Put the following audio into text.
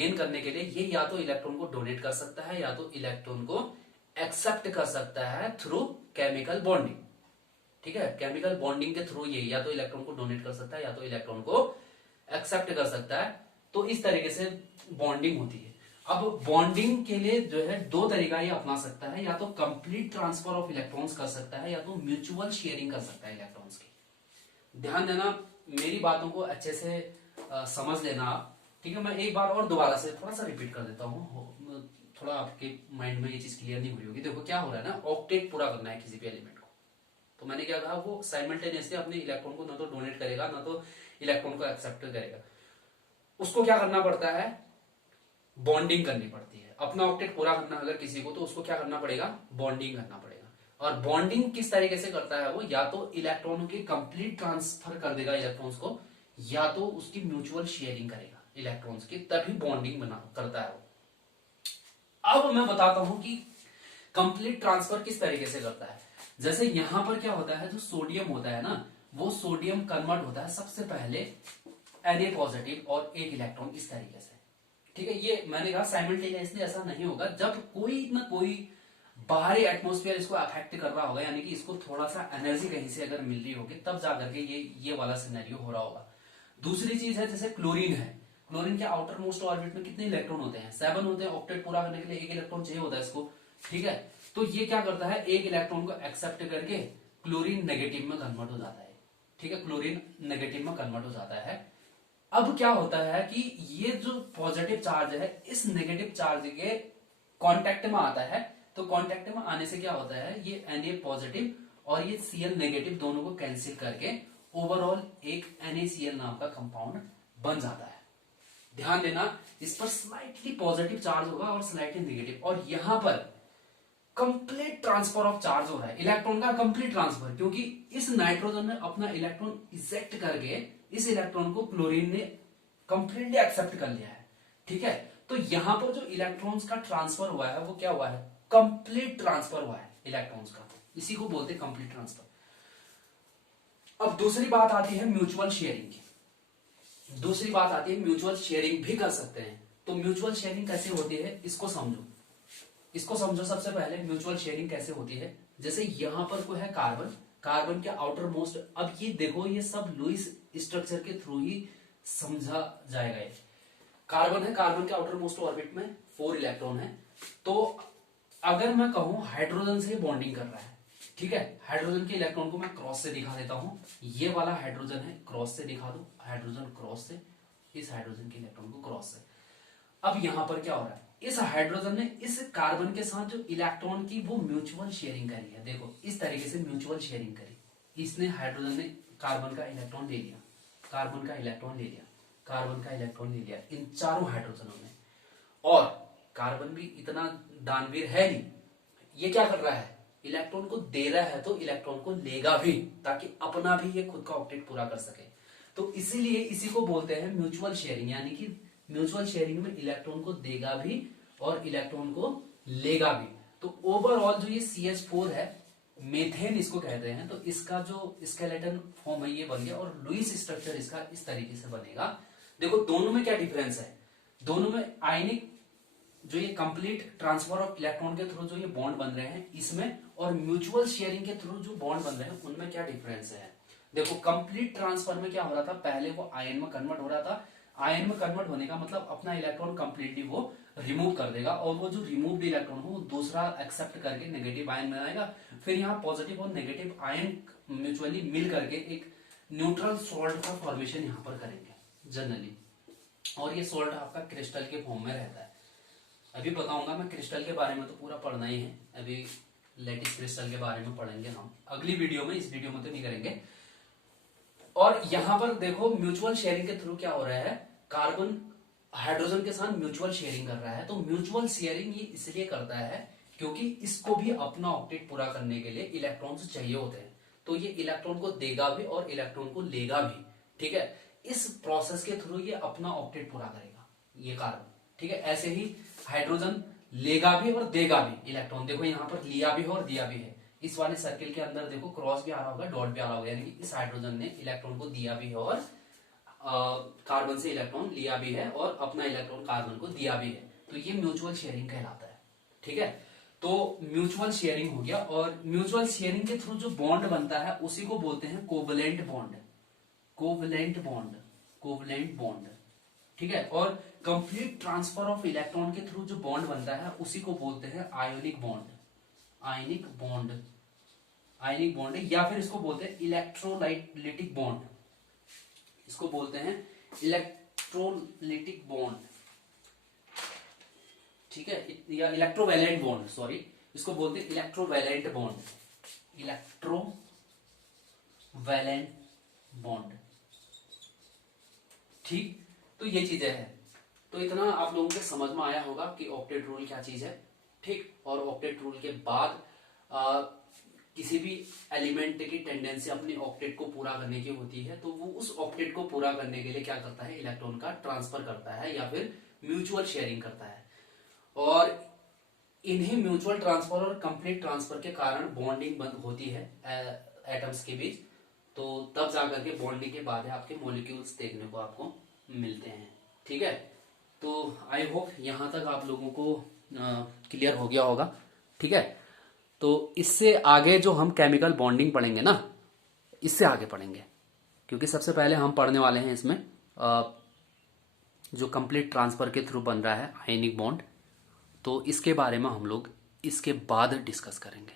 Gain करने के लिए ये या तो इलेक्ट्रॉन को डोनेट कर सकता है या तो इलेक्ट्रॉन को एक्सेप्ट कर सकता है थ्रू केमिकल बॉन्डिंग। ठीक है, केमिकल बॉन्डिंग के थ्रू ये या तो इलेक्ट्रॉन को डोनेट कर सकता है या तो इलेक्ट्रॉन को एक्सेप्ट कर सकता है। तो इस तरीके से बॉन्डिंग होती है। अब बॉन्डिंग के लिए जो है दो तरीका ये अपना सकता है, या तो कंप्लीट ट्रांसफर ऑफ इलेक्ट्रॉन्स कर सकता है या तो म्यूचुअल शेयरिंग कर सकता है इलेक्ट्रॉन्स की। ध्यान देना, मेरी बातों को अच्छे से समझ लेना आप। ठीक है, मैं एक बार और दोबारा से थोड़ा सा रिपीट कर देता हूँ, थोड़ा आपके माइंड में ये चीज क्लियर नहीं हुई होगी। देखो क्या हो रहा है ना, ऑक्टेट पूरा करना है किसी भी एलिमेंट को। तो मैंने क्या कहा, वो साइमल्टेनियसली अपने इलेक्ट्रॉन को ना तो डोनेट करेगा ना तो इलेक्ट्रॉन को एक्सेप्ट करेगा। उसको क्या करना पड़ता है, बॉन्डिंग करनी पड़ती है। अपना ऑक्टेट पूरा करना अगर किसी को, तो उसको क्या करना पड़ेगा, बॉन्डिंग करना पड़ेगा। और बॉन्डिंग किस तरीके से करता है वो, या तो इलेक्ट्रॉन की कंप्लीट ट्रांसफर कर देगा इलेक्ट्रॉन्स को, या तो उसकी म्यूचुअल शेयरिंग करेगा इलेक्ट्रॉन्स की, तभी बॉन्डिंग बना करता है वो। अब मैं बताता हूं कि कंप्लीट ट्रांसफर किस तरीके से करता है। जैसे यहां पर क्या होता है, जो सोडियम होता है ना, वो सोडियम कन्वर्ट होता है सबसे पहले Na पॉजिटिव और एक इलेक्ट्रॉन इस तरीके से। ठीक है, ये मैंने कहा साइमल्टेनियसली ऐसा नहीं होगा, जब कोई ना कोई बाहरी एटमॉस्फेयर इसको अफेक्ट कर रहा होगा, यानी कि इसको थोड़ा सा एनर्जी कहीं से अगर मिल रही होगी, तब जाकर के ये वाला सिनेरियो हो रहा होगा। दूसरी चीज है, जैसे क्लोरीन है, क्लोरीन के आउटर मोस्ट ऑर्बिट में कितने इलेक्ट्रॉन होते हैं, 7 होते हैं। ऑक्टेट पूरा करने के लिए एक इलेक्ट्रॉन चाहिए होता है इसको। ठीक है, तो ये क्या करता है, एक इलेक्ट्रॉन को एक्सेप्ट करके क्लोरीन नेगेटिव में कन्वर्ट हो जाता है। ठीक है, क्लोरीन नेगेटिव में कन्वर्ट हो जाता है। अब क्या होता है कि ये जो पॉजिटिव चार्ज है इस नेगेटिव चार्ज के कांटेक्ट में आता है। तो कांटेक्ट में आने से क्या होता है, ये Na पॉजिटिव और ये Cl नेगेटिव दोनों को कैंसिल करके ओवरऑल एक NaCl नाम का कंपाउंड बन जाता है। ध्यान देना, इस पर स्लाइटली पॉजिटिव चार्ज होगा और स्लाइटली नेगेटिव, और यहां पर कंप्लीट ट्रांसफर ऑफ चार्ज हो रहा है, इलेक्ट्रॉन का कंप्लीट ट्रांसफर, क्योंकि इस नाइट्रोजन ने अपना इलेक्ट्रॉन इजेक्ट करके इस इलेक्ट्रॉन को क्लोरीन ने कंप्लीटली एक्सेप्ट कर लिया है। ठीक है, तो यहां पर जो इलेक्ट्रॉन्स का ट्रांसफर हुआ है वो क्या हुआ है, कंप्लीट ट्रांसफर हुआ है इलेक्ट्रॉन्स का, इसी को बोलते हैं कंप्लीट ट्रांसफर। अब दूसरी बात आती है म्यूचुअल शेयरिंग की। दूसरी बात आती है म्यूचुअल शेयरिंग भी कर सकते हैं। तो म्यूचुअल शेयरिंग कैसे होती है, इसको समझो। इसको समझो सबसे पहले, म्यूचुअल शेयरिंग कैसे होती है। जैसे यहां पर कोई है कार्बन, कार्बन के आउटर मोस्ट, अब ये देखो ये सब लुईस स्ट्रक्चर के थ्रू ही समझा जाएगा। ये कार्बन है, कार्बन के आउटर मोस्ट ऑर्बिट में 4 इलेक्ट्रॉन है। तो अगर मैं कहूं हाइड्रोजन से बॉन्डिंग कर रहा है, ठीक है, हाइड्रोजन के इलेक्ट्रॉन को मैं क्रॉस से दिखा देता हूं। ये वाला हाइड्रोजन है, क्रॉस से दिखा दो, हाइड्रोजन क्रॉस से, इस हाइड्रोजन के इलेक्ट्रॉन को क्रॉस से। अब यहां पर क्या हो रहा है, इस हाइड्रोजन ने इस कार्बन के साथ जो इलेक्ट्रॉन की वो म्यूचुअल शेयरिंग करी है। देखो इस तरीके से म्यूचुअल शेयरिंग करी, इसने हाइड्रोजन ने कार्बन का इलेक्ट्रॉन ले लिया, कार्बन का इलेक्ट्रॉन ले लिया, कार्बन का इलेक्ट्रॉन ले लिया, इन चारों हाइड्रोजनों ने। और कार्बन भी इतना दानवीर है नहीं, ये क्या कर रहा है, इलेक्ट्रॉन को दे रहा है तो इलेक्ट्रॉन को लेगा भी, ताकि अपना भी ये खुद का ऑक्टेट पूरा कर सके। तो इसीलिए इसी को बोलते हैं म्यूचुअल शेयरिंग, यानी कि म्यूचुअल शेयरिंग में इलेक्ट्रॉन को देगा भी और इलेक्ट्रॉन को लेगा भी। तो ओवरऑल जो ये CH4 है, मेथेन इसको कहते हैं, तो इसका जो स्केलेटन फॉर्म है ये बन गया, और लुईस स्ट्रक्चर इसका इस तरीके से बनेगा। देखो दोनों में क्या डिफरेंस है, दोनों में आयनिक जो ये कंप्लीट ट्रांसफर ऑफ इलेक्ट्रॉन के थ्रू जो ये बॉन्ड बन रहे हैं इसमें, और म्यूचुअल शेयरिंग के थ्रू जो बॉन्ड बन रहे हैं उनमें क्या डिफरेंस है। देखो कंप्लीट ट्रांसफर में क्या हो रहा था, पहले वो आयन में कन्वर्ट हो रहा था। आयन में कन्वर्ट होने का मतलब अपना इलेक्ट्रॉन कंप्लीटली वो रिमूव कर देगा, और वो जो रिमूव्ड इलेक्ट्रॉन हो दूसरा एक्सेप्ट करके नेगेटिव आयन बनाएगा। फिर यहाँ पॉजिटिव और नेगेटिव आयन म्यूचुअली मिल करके एक न्यूट्रल सॉल्ट का फॉर्मेशन यहाँ पर करेंगे जनरली, और ये सॉल्ट आपका क्रिस्टल के फॉर्म में रहता है। अभी बताऊंगा मैं क्रिस्टल के बारे में, तो पूरा पढ़ना ही है। अभी लेटिस क्रिस्टल के बारे में पढ़ेंगे हम अगली वीडियो में, इस वीडियो में तो नहीं करेंगे। और यहां पर देखो म्यूचुअल शेयरिंग के थ्रू क्या हो रहा है, कार्बन हाइड्रोजन के साथ म्यूचुअल शेयरिंग कर रहा है। तो म्यूचुअल शेयरिंग ये इसलिए करता है क्योंकि इसको भी अपना ऑक्टेट पूरा करने के लिए इलेक्ट्रॉन्स चाहिए होते हैं। तो ये इलेक्ट्रॉन को देगा भी और इलेक्ट्रॉन को लेगा भी। ठीक है, इस प्रोसेस के थ्रू ये अपना ऑक्टेट पूरा करेगा ये कार्बन। ठीक है, ऐसे ही हाइड्रोजन लेगा भी और देगा भी इलेक्ट्रॉन। देखो यहाँ पर लिया भी है और दिया भी है। इस वाले सर्किल के अंदर देखो क्रॉस भी आ रहा होगा, डॉट भी आ रहा होगा, यानी कि इस हाइड्रोजन ने इलेक्ट्रॉन को दिया भी है और कार्बन से इलेक्ट्रॉन लिया भी है और अपना इलेक्ट्रॉन कार्बन को दिया भी है, तो ये म्यूचुअल शेयरिंग कहलाता है। ठीक है, तो म्यूचुअल शेयरिंग हो गया। और म्यूचुअल शेयरिंग के थ्रू जो बॉन्ड बनता है उसी को बोलते हैं covalent bond, covalent bond, covalent bond. ठीक है, और कंप्लीट ट्रांसफर ऑफ इलेक्ट्रॉन के थ्रू जो बॉन्ड बनता है उसी को बोलते हैं ionic bond, ionic bond, ionic bond, या फिर इसको बोलते हैं इलेक्ट्रोलाइटिक बॉन्ड, इसको बोलते हैं इलेक्ट्रोलिटिक बॉन्ड। ठीक है, या इलेक्ट्रोवैलेंट बॉन्ड, सॉरी, इसको बोलते हैं इलेक्ट्रोवैलेंट बॉन्ड, इलेक्ट्रोवैलेंट बॉन्ड। ठीक, तो ये चीजें हैं। तो इतना आप लोगों के समझ में आया होगा कि ऑक्टेट रूल क्या चीज है। ठीक, और ऑक्टेट रूल के बाद किसी भी एलिमेंट की टेंडेंसी अपनी ऑक्टेट को पूरा करने की होती है, तो वो उस ऑक्टेट को पूरा करने के लिए क्या करता है, इलेक्ट्रॉन का ट्रांसफर करता है या फिर म्यूचुअल शेयरिंग करता है। और इन्हीं म्यूचुअल ट्रांसफर और कंप्लीट ट्रांसफर के कारण बॉन्डिंग बंद होती है एटम्स के बीच, तो तब जाकर के बॉन्डिंग के बाद आपके मॉलिक्यूल्स देखने को आपको मिलते हैं। ठीक है, तो आई होप यहां तक आप लोगों को क्लियर हो गया होगा। ठीक है, तो इससे आगे जो हम केमिकल बॉन्डिंग पढ़ेंगे ना, इससे आगे पढ़ेंगे, क्योंकि सबसे पहले हम पढ़ने वाले हैं इसमें जो कंप्लीट ट्रांसफर के थ्रू बन रहा है आयनिक बॉन्ड, तो इसके बारे में हम लोग इसके बाद डिस्कस करेंगे।